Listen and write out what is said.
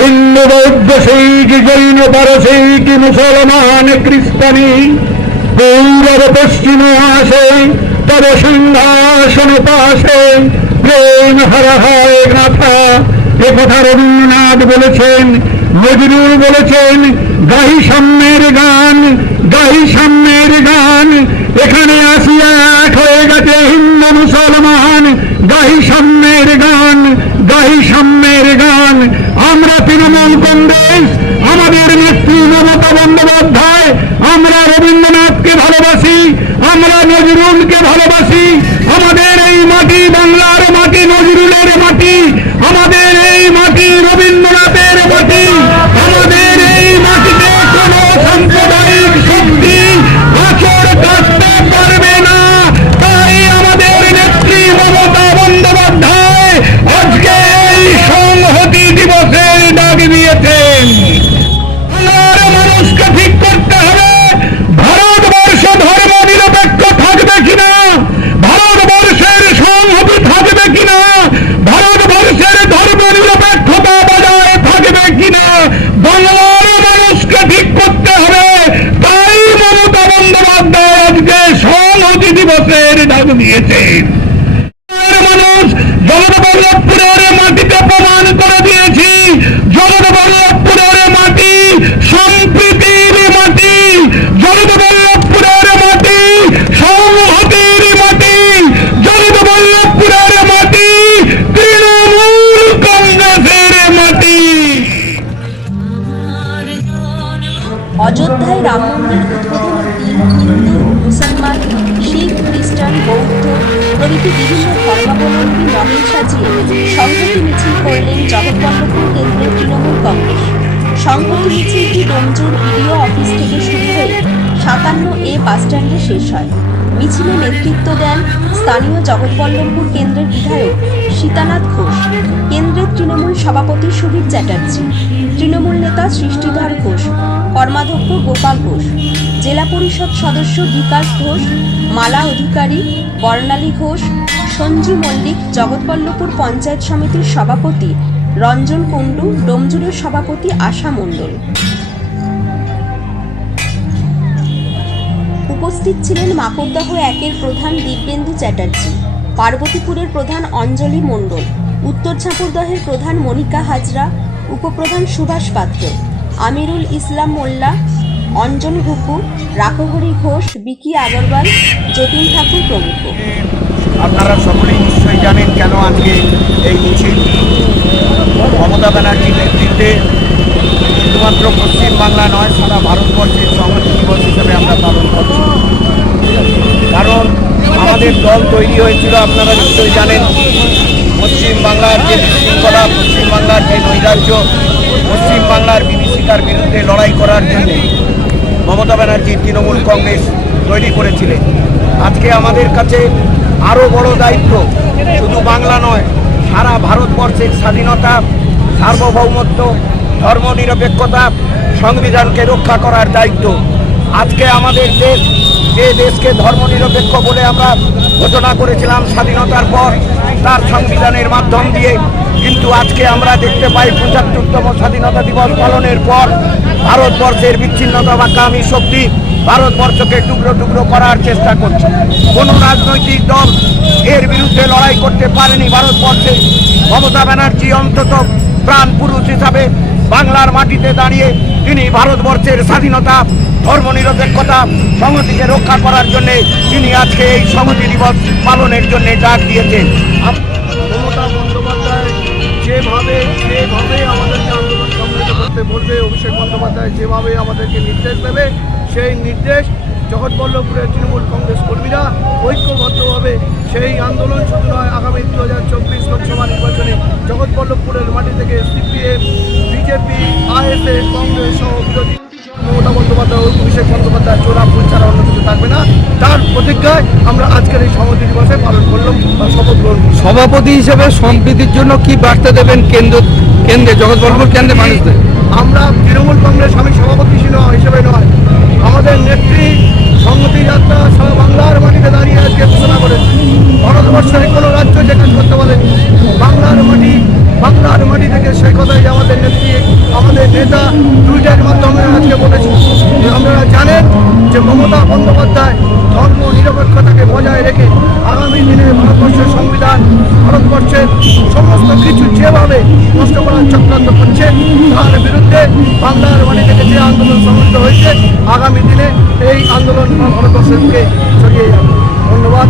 হিন্দু বৌদ্ধ শিখ জৈন পারসিক মুসলমান খ্রিস্টানি গৌরব পশ্চিম আসে তবে সিংহাসন পাশে প্রেম হারা হয় গাথা। একথা রবীন্দ্রনাথ বলেছেন, নজরুল বলেছেন, গাহি সাম্যের গান, গাহি সাম্যের গান। এখানে আসিয়া এক হয়ে গেছে হিন্দু মুসলমান, গাহি সাম্যের গান, গাহি সাম্যের গান। আমরা তৃণমূল কংগ্রেস, আমাদের নেত্রী মমতা বন্দ্যোপাধ্যায়, আমরা রবীন্দ্রনাথকে ভালোবাসি, আমরা নজরুলকে ভালোবাসি। আমাদের এই মাটি বাংলার মাটি, নজরুলের মাটি, আমাদের এই মাটি রবীন্দ্রনাথের মাটি। আমাদের এই মাটিতে কোনো সাম্প্রদায়িক শক্তি আঁচড় কাটতে পারবে না। তাই আমাদের নেত্রী মমতা বন্দ্যোপাধ্যায় আজকে এই সংহতি দিবসের ডাক দিয়েছেন। বাংলার মানুষকে ঠিক করতে হবে, ভারতবর্ষ ধর্ম নিরপেক্ষ থাকবে কিনা, ভারতবর্ষের সংহতি থাকবে কিনা, ভারতবর্ষের ধর্ম নিরপেক্ষতা বজায় থাকবে কিনা, বাংলার মানুষকে ঠিক করতে হবে। তাই মমতা বন্দ্যোপাধ্যায় আজকে সংহতি দিবসের ডাক দিয়েছেন। মানুষ জগৎবল্লভপুরের মাটিতে প্রমাণ করে দিয়েছি, জগৎবল্লভপুরের মাটি সম্প্রীতির মাটি, জগৎবল্লভপুরের মাটি সংহতির মাটি, জগৎবল্লভপুরের মাটি তৃণমূল কংগ্রেসের মাটি। অযোধ্যায় রাম মন্দির উদ্বোধনের দিন হিন্দু, মুসলমান, শিখ, খ্রিস্টান, বৌদ্ধ প্রভৃতি বিভিন্ন ধর্মাবলম্বী মহল সাজিয়ে সংহতি মিছিল করলেন জগৎবল্লভপুর কেন্দ্রের তৃণমূল কংগ্রেস। সংহতি মিছিলটি ডোমজুর বিডিও অফিস থেকে শুরু হয়ে 57A বাসস্ট্যান্ডে শেষ হয়। মিছিলে নেতৃত্ব দেন স্থানীয় জগৎবল্লভপুর কেন্দ্রের বিধায়ক সীতানাথ ঘোষ, কেন্দ্রের তৃণমূল সভাপতি সুবীর চ্যাটার্জি, তৃণমূল নেতা সৃষ্টিধর ঘোষ, কর্মাধ্যক্ষ গোপাল ঘোষ, জেলা পরিষদ সদস্য বিকাশ ঘোষ, মালা অধিকারী, বর্ণালী ঘোষ, সঞ্জু মল্লিক, জগৎবল্লভপুর পঞ্চায়েত সমিতির সভাপতি রঞ্জন কুণ্ডু, ডোমজুরের সভাপতি আশা মণ্ডল। উপস্থিত ছিলেন মাকড়দহ 1-এর প্রধান দিব্যেন্দু চ্যাটার্জি, পার্বতীপুরের প্রধান অঞ্জলি মণ্ডল, উত্তর ঝাপুরদহের প্রধান মনিকা হাজরা, উপপ্রধান সুভাষ পাত্র, আমিরুল ইসলাম মোল্লা, অঞ্জন হুকু, রাঘহরি ঘোষ, বিকি আগরওয়াল, যতীন ঠাকুর প্রমুখ। আপনারা সকলেই নিশ্চয়ই জানেন কেন আজকে এই মিছিল। মমতা ব্যানার্জির নেতৃত্বে শুধুমাত্র পশ্চিমবাংলা নয়, সারা ভারতবর্ষের সংহতি দিবস হিসেবে আমরা পালন করছি। কারণ আমাদের দল তৈরি হয়েছিল, আপনারা নিশ্চয়ই জানেন, পশ্চিমবাংলার যে বিশৃঙ্খলা, পশ্চিমবাংলার যে নৈরাজ্য, পশ্চিমবাংলার বিভীষিকার বিরুদ্ধে লড়াই করার জন্য মমতা ব্যানার্জির তৃণমূল কংগ্রেস তৈরি করেছিলেন। আজকে আমাদের কাছে আরও বড় দায়িত্ব, শুধু বাংলা নয়, সারা ভারতবর্ষের স্বাধীনতা, সার্বভৌমত্ব, ধর্মনিরপেক্ষতা, সংবিধানকে রক্ষা করার দায়িত্ব। আজকে আমাদের দেশ, যে দেশকে ধর্মনিরপেক্ষ বলে আমরা ঘোষণা করেছিলাম স্বাধীনতার পর তার সংবিধানের মাধ্যম দিয়ে, কিন্তু আজকে আমরা দেখতে পাই ৭৫তম স্বাধীনতা দিবস পালনের পর ভারতবর্ষের বিচ্ছিন্নতাবাদী শক্তি ভারতবর্ষকে টুকরো টুকরো করার চেষ্টা করছে। কোনো রাজনৈতিক দল এর বিরুদ্ধে লড়াই করতে পারেনি ভারতবর্ষে। মমতা ব্যানার্জি অন্তত প্রাণ পুরুষ হিসাবে বাংলার মাটিতে দাঁড়িয়ে তিনি ভারতবর্ষের স্বাধীনতা, ধর্মনিরপেক্ষতা, সংহতিকে রক্ষা করার জন্য তিনি আজকে এই সংহতি দিবস পালনের জন্য ডাক দিয়েছেন। মমতা বন্দ্যোপাধ্যায় যেভাবে আমাদেরকে আন্দোলন সংগঠিত করতে বলবে, অভিষেক বন্দ্যোপাধ্যায় যেভাবে আমাদেরকে নির্দেশ দেবে, সেই নির্দেশ জগৎবল্লভপুরের তৃণমূল কংগ্রেস কর্মীরা ঐক্যবদ্ধভাবে সেই আন্দোলন শুধু নয়, আগামী 2024 লোকসভা নির্বাচনে জগৎবল্লভপুরের মাটি থেকে সিপিএম, বিজেপি, আইএসএফ, কংগ্রেস সহ বিরোধী মমতা বন্দ্যোপাধ্যায় ও অভিষেক বন্দ্যোপাধ্যায় চোরা ফুল ছাড়া অন্য কিছু থাকবে না, তার প্রতিজ্ঞায় আমরা আজকের এই সংহতি দিবসে পালন করলাম বা শপথ গ্রহণ করলাম। সভাপতি হিসেবে সম্প্রীতির জন্য কি বার্তা দেবেন কেন্দ্রে জগৎবল্লভপুর কেন্দ্রে মানুষদের? আমরা তৃণমূল কংগ্রেস, আমি সভাপতি হিসেবে নয়, আমাদের নেত্রী সংহতি যাত্রা সারা বাংলার মাটিতে দাঁড়িয়ে আজকে ঘোষণা করেছে। ভারতবর্ষের কোনো রাজ্য যে কাজ করতে পারে, বাংলার মাটি থেকে সে কথাই আমাদের নেত্রী আমাদের নেতা টুইটারের মাধ্যমে আজকে বলেছে যে আপনারা জানেন যে মমতা বন্দ্যোপাধ্যায় ধর্ম নিরপেক্ষতাকে বজায় রেখে আগামী দিনে ভারতবর্ষের সংবিধান, ভারতবর্ষের সমস্ত কিছু যেভাবে নষ্ট করার চক্রান্ত করছে তার বিরুদ্ধে বাংলার বাড়ি থেকে যে আন্দোলন সংগঠিত হয়েছে আগামী দিনে এই আন্দোলন ভারতবর্ষের দিকে ছড়িয়ে যাবে। ধন্যবাদ।